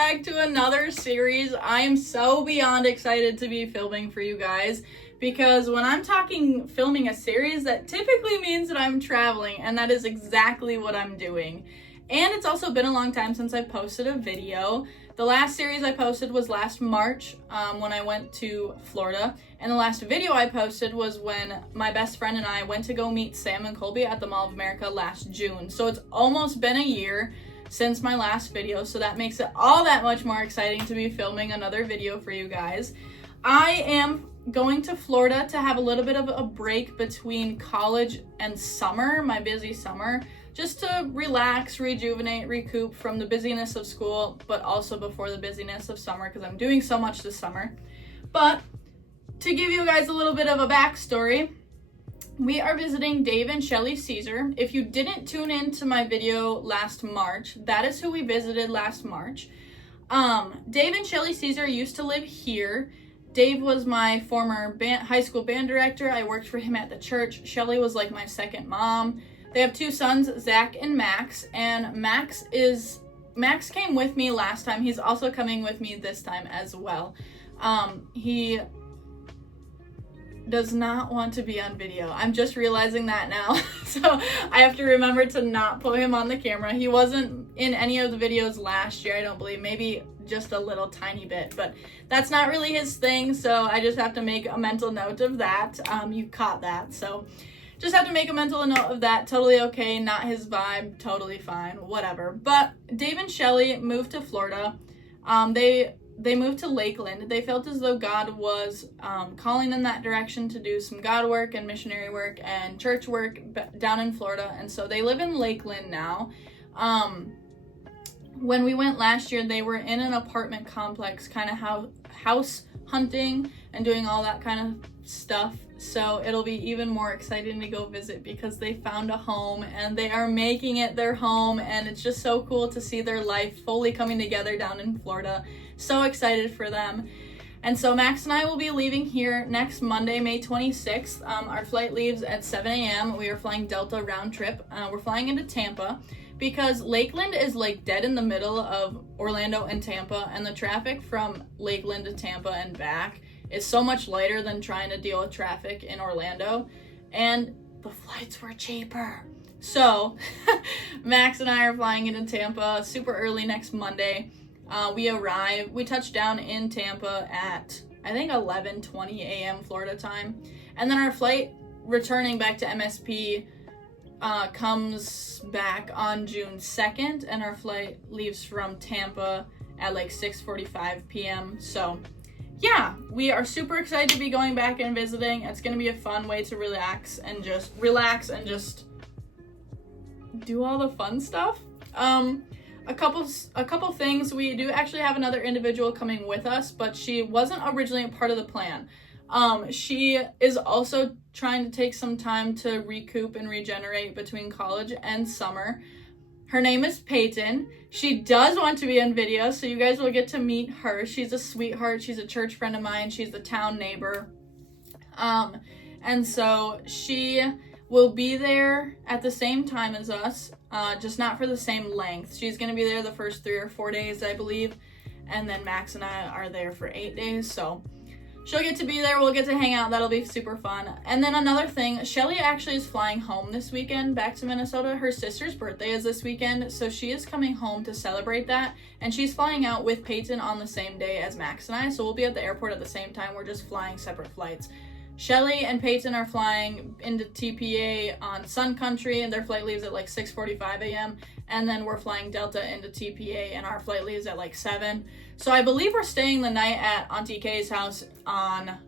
back to another series. I am so beyond excited to be filming for you guys because when I'm talking filming a series, that typically means that I'm traveling, and that is exactly what I'm doing. And it's also been a long time since I posted a video. The last series I posted was last March when I went to Florida, and the last video I posted was when my best friend and I went to go meet Sam and Colby at the Mall of America last June. So it's almost been a year since my last video, so that makes it all that much more exciting to be filming another video for you guys. I am going to Florida to have a little bit of a break between college and summer, my busy summer, just to relax, rejuvenate, recoup from the busyness of school, but also before the busyness of summer because I'm doing so much this summer. But to give you guys a little bit of a backstory, we are visiting Dave and Shelly Caesar. If you didn't tune in to my video last March, that is who we visited last March. Dave and Shelly Caesar used to live here. Dave was my former high school band director. I worked for him at the church. Shelly was like my second mom. They have two sons, Zach and Max, and Max came with me last time. He's also coming with me this time as well. He does not want to be on video. I'm just realizing that now. So I have to remember to not put him on the camera. He wasn't in any of the videos last year, I don't believe. Maybe just a little tiny bit, but that's not really his thing. So I just have to make a mental note of that. You caught that. So just have to make a mental note of that. Totally okay. Not his vibe. Totally fine. Whatever. But Dave and Shelly moved to Florida. They moved to Lakeland. They felt as though God was calling them that direction to do some God work and missionary work and church work down in Florida. And so they live in Lakeland now. When we went last year, they were in an apartment complex, kind of house hunting and doing all that kind of stuff. So it'll be even more exciting to go visit because they found a home and they are making it their home, and it's just so cool to see their life fully coming together down in Florida. So excited for them. And so Max and I will be leaving here next Monday, May 26th. Our flight leaves at 7 a.m. We are flying Delta round trip. We're flying into Tampa because Lakeland is like dead in the middle of Orlando and Tampa, and the traffic from Lakeland to Tampa and back is so much lighter than trying to deal with traffic in Orlando, and the flights were cheaper. So Max and I are flying into Tampa super early next Monday. We touch down in Tampa at, I think, 11:20 a.m. Florida time. And then our flight returning back to MSP comes back on June 2nd, and our flight leaves from Tampa at like 6:45 p.m. So yeah, we are super excited to be going back and visiting. It's going to be a fun way to relax and just do all the fun stuff. A couple things. We do actually have another individual coming with us, but she wasn't originally a part of the plan. She is also trying to take some time to recoup and regenerate between college and summer. Her name is Peyton. She does want to be in video, so you guys will get to meet her. She's a sweetheart. She's a church friend of mine. She's the town neighbor. And so she will be there at the same time as us, just not for the same length. She's going to be there the first 3 or 4 days, I believe, and then Max and I are there for 8 days, so she'll get to be there. We'll get to hang out. That'll be super fun. And then another thing, Shelly actually is flying home this weekend back to Minnesota. Her sister's birthday is this weekend, so she is coming home to celebrate that, and she's flying out with Peyton on the same day as Max and I, so we'll be at the airport at the same time. We're just flying separate flights. Shelly and Peyton are flying into TPA on Sun Country, and their flight leaves at like 6:45 a.m. And then we're flying Delta into TPA, and our flight leaves at like 7. So I believe we're staying the night at Auntie Kay's house on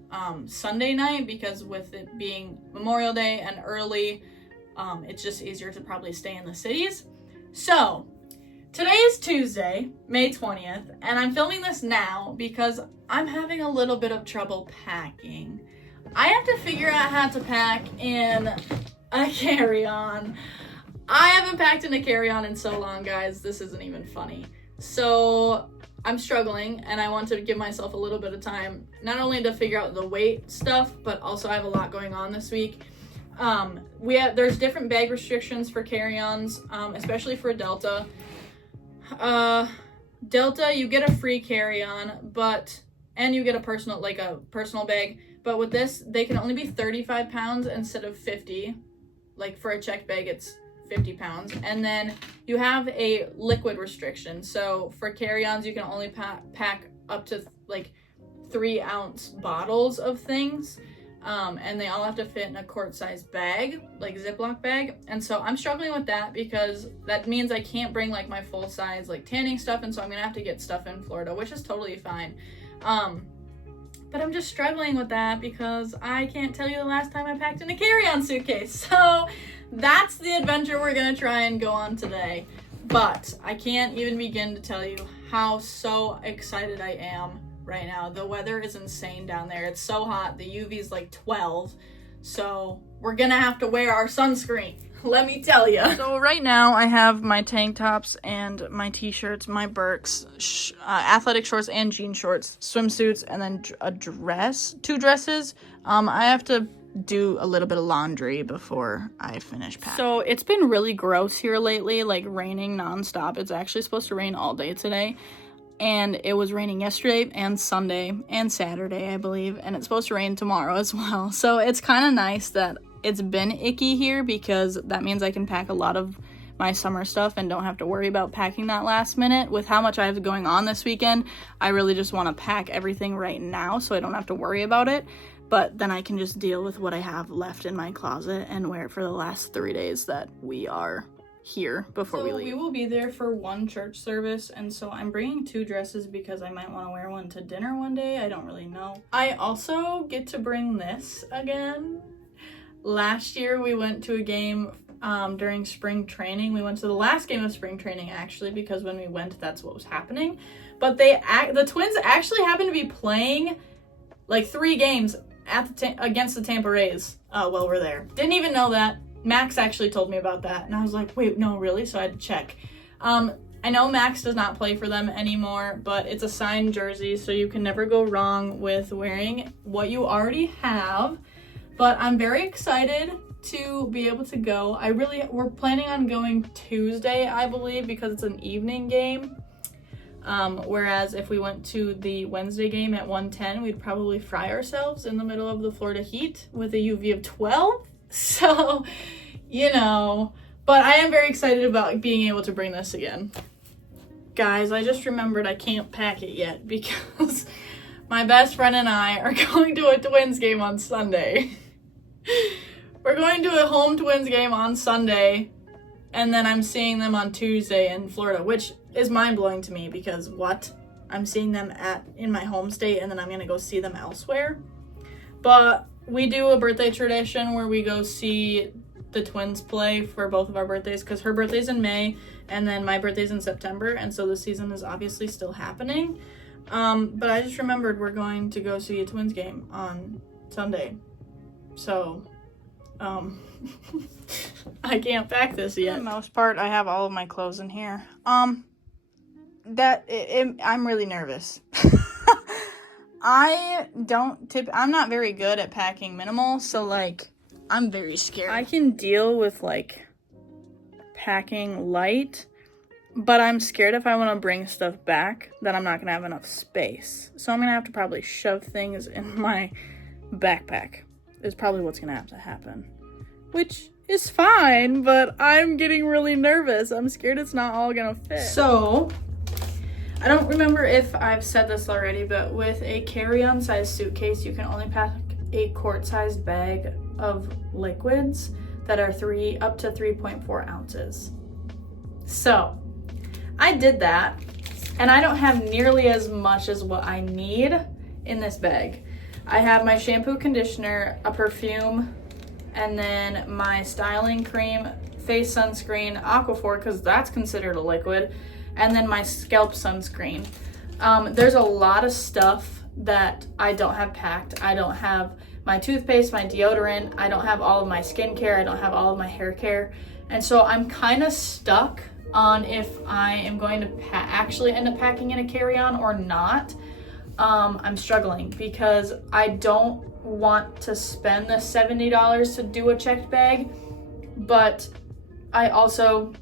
Sunday night, because with it being Memorial Day and early, it's just easier to probably stay in the cities. So today is Tuesday, May 20th, and I'm filming this now because I'm having a little bit of trouble packing. I have to figure out how to pack in a carry-on. I haven't packed in a carry-on in so long, guys. This isn't even funny. So I'm struggling, and I want to give myself a little bit of time, not only to figure out the weight stuff, but also I have a lot going on this week. There's different bag restrictions for carry-ons, especially for Delta. Delta, you get a free carry-on, and you get a personal bag. But with this, they can only be 35 pounds instead of 50. Like for a checked bag, it's 50 pounds. And then you have a liquid restriction. So for carry-ons, you can only pack up to like 3-ounce bottles of things. And they all have to fit in a quart-sized bag, like Ziploc bag. And so I'm struggling with that because that means I can't bring like my full-size like tanning stuff, and so I'm gonna have to get stuff in Florida, which is totally fine. But I'm just struggling with that because I can't tell you the last time I packed in a carry-on suitcase. So that's the adventure we're gonna try and go on today. But I can't even begin to tell you how so excited I am right now. The weather is insane down there. It's so hot. The UV is like 12. So we're gonna have to wear our sunscreen. Let me tell you. So right now I have my tank tops and my t-shirts, my Birks, athletic shorts and jean shorts, swimsuits, and then two dresses. I have to do a little bit of laundry before I finish packing. So it's been really gross here lately, like raining nonstop. It's actually supposed to rain all day today. And it was raining yesterday and Sunday and Saturday, I believe. And it's supposed to rain tomorrow as well. So it's kind of nice that it's been icky here because that means I can pack a lot of my summer stuff and don't have to worry about packing that last minute. With how much I have going on this weekend, I really just want to pack everything right now so I don't have to worry about it. But then I can just deal with what I have left in my closet and wear it for the last 3 days that we are here before we leave. We will be there for one church service, and so I'm bringing 2 dresses because I might want to wear one to dinner one day. I don't really know. I also get to bring this again. Last year we went to a game during spring training. We went to the last game of spring training actually because when we went that's what was happening. But the Twins actually happened to be playing like 3 games against the Tampa Rays while we're there. Didn't even know that. Max actually told me about that, and I was like, wait, no, really? So I had to check. I know Max does not play for them anymore, but it's a signed jersey, so you can never go wrong with wearing what you already have. But I'm very excited to be able to go. We're planning on going Tuesday, I believe, because it's an evening game. Whereas if we went to the Wednesday game at 1:10, we'd probably fry ourselves in the middle of the Florida heat with a UV of 12. So, but I am very excited about being able to bring this again. Guys, I just remembered I can't pack it yet because my best friend and I are going to a Twins game on Sunday. We're going to a home Twins game on Sunday, and then I'm seeing them on Tuesday in Florida, which is mind-blowing to me because I'm seeing them in my home state, and then I'm going to go see them elsewhere. But we do a birthday tradition where we go see the Twins play for both of our birthdays because her birthday's in May and then my birthday's in September, and so the season is obviously still happening. But I just remembered we're going to go see a Twins game on Sunday. So, I can't pack this yet. For the most part, I have all of my clothes in here. I'm really nervous. I'm not very good at packing minimal, so like I'm very scared. I can deal with like packing light, but I'm scared if I want to bring stuff back that I'm not gonna have enough space. So I'm gonna have to probably shove things in my backpack is probably what's gonna have to happen, which is fine, but I'm getting really nervous. I'm scared it's not all gonna fit. So I don't remember if I've said this already, but with a carry-on size suitcase, you can only pack a quart-sized bag of liquids that are up to 3.4 ounces. So I did that, and I don't have nearly as much as what I need in this bag. I have my shampoo, conditioner, a perfume, and then my styling cream, face sunscreen, Aquaphor, because that's considered a liquid, and then my scalp sunscreen. There's a lot of stuff that I don't have packed. I don't have my toothpaste, my deodorant. I don't have all of my skincare. I don't have all of my hair care. And so I'm kind of stuck on if I am going to actually end up packing in a carry-on or not. I'm struggling because I don't want to spend the $70 to do a checked bag, but I also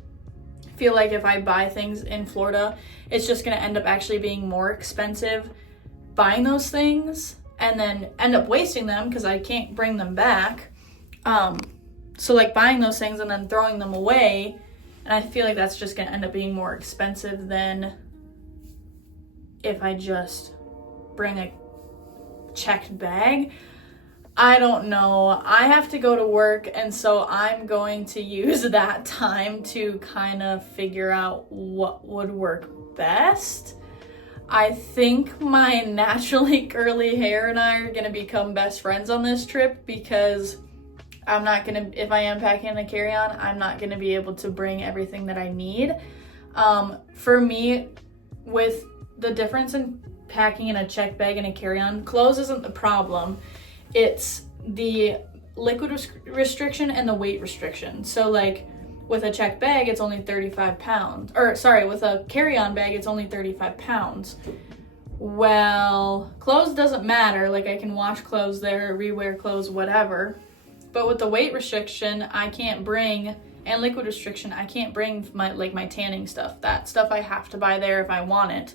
feel like if I buy things in Florida, it's just gonna end up actually being more expensive buying those things and then end up wasting them because I can't bring them back. So like buying those things and then throwing them away, and I feel like that's just gonna end up being more expensive than if I just bring a checked bag. I don't know. I have to go to work, and so I'm going to use that time to kind of figure out what would work best. I think my naturally curly hair and I are gonna become best friends on this trip because I'm not gonna, if I am packing a carry-on, I'm not gonna be able to bring everything that I need. For me, with the difference in packing in a checked bag and a carry-on, clothes isn't the problem. It's the liquid restriction and the weight restriction. So like with a checked bag, it's only 35 pounds. Or sorry, with a carry-on bag, it's only 35 pounds. Well, clothes doesn't matter. Like I can wash clothes there, rewear clothes, whatever. But with the weight restriction, I can't bring, and liquid restriction, I can't bring my tanning stuff. That stuff I have to buy there if I want it.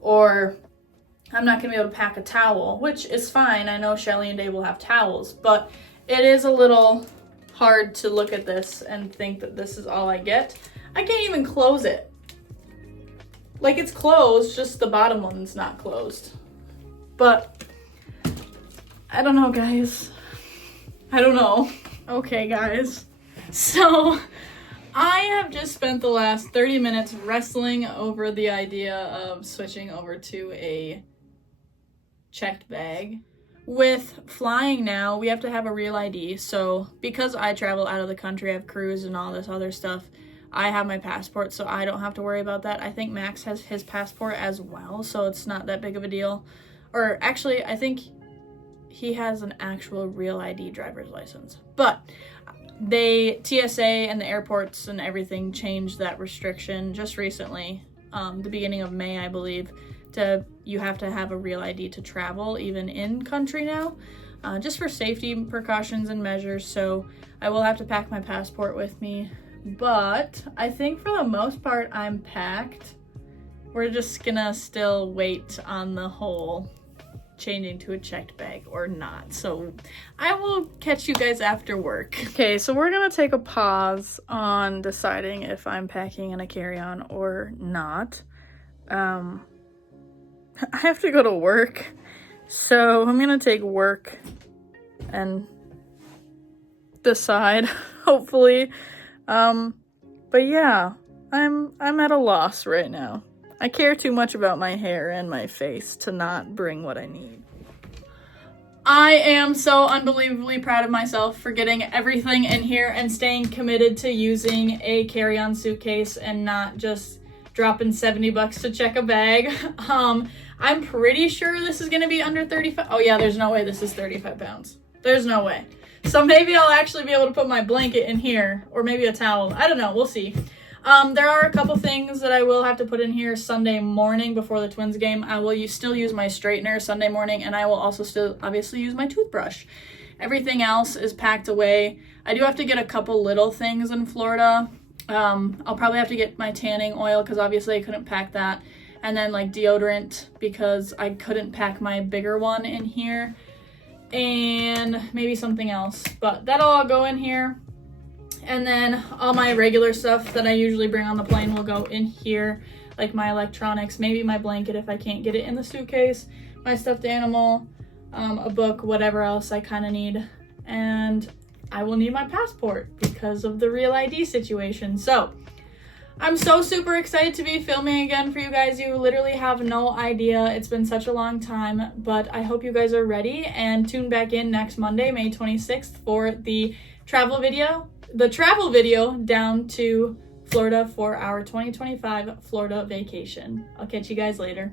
Or I'm not gonna be able to pack a towel, which is fine. I know Shelly and Dave will have towels, but it is a little hard to look at this and think that this is all I get. I can't even close it. Like it's closed, just the bottom one's not closed. But I don't know, guys. I don't know. Okay, guys. So I have just spent the last 30 minutes wrestling over the idea of switching over to a checked bag. With flying now, we have to have a real ID. So because I travel out of the country, I have cruise and all this other stuff, I have my passport, so I don't have to worry about that. I think Max has his passport as well, so it's not that big of a deal. Or actually, I think he has an actual real ID driver's license. But TSA and the airports and everything changed that restriction just recently, the beginning of May, I believe. You have to have a real ID to travel, even in country now, just for safety precautions and measures. So I will have to pack my passport with me, but I think for the most part I'm packed. We're just gonna still wait on the whole changing to a checked bag or not. So I will catch you guys after work. Okay, so we're gonna take a pause on deciding if I'm packing in a carry-on or not. I have to go to work, so I'm gonna take work and decide, hopefully. But yeah, I'm at a loss right now. I care too much about my hair and my face to not bring what I need. I am so unbelievably proud of myself for getting everything in here and staying committed to using a carry-on suitcase and not just dropping $70 to check a bag. I'm pretty sure this is gonna be under 35. Oh yeah, there's no way this is 35 pounds. There's no way. So maybe I'll actually be able to put my blanket in here, or maybe a towel. I don't know, we'll see. There are a couple things that I will have to put in here Sunday morning before the Twins game. I will still use my straightener Sunday morning, and I will also still obviously use my toothbrush. Everything else is packed away. I do have to get a couple little things in Florida. I'll probably have to get my tanning oil because obviously I couldn't pack that. And then like deodorant because I couldn't pack my bigger one in here. And maybe something else. But that'll all go in here. And then all my regular stuff that I usually bring on the plane will go in here. Like my electronics, maybe my blanket if I can't get it in the suitcase. My stuffed animal, a book, whatever else I kind of need. And I will need my passport because of the real ID situation. So I'm so super excited to be filming again for you guys. You literally have no idea. It's been such a long time, but I hope you guys are ready and tune back in next Monday, May 26th for the travel video down to Florida for our 2025 Florida vacation. I'll catch you guys later.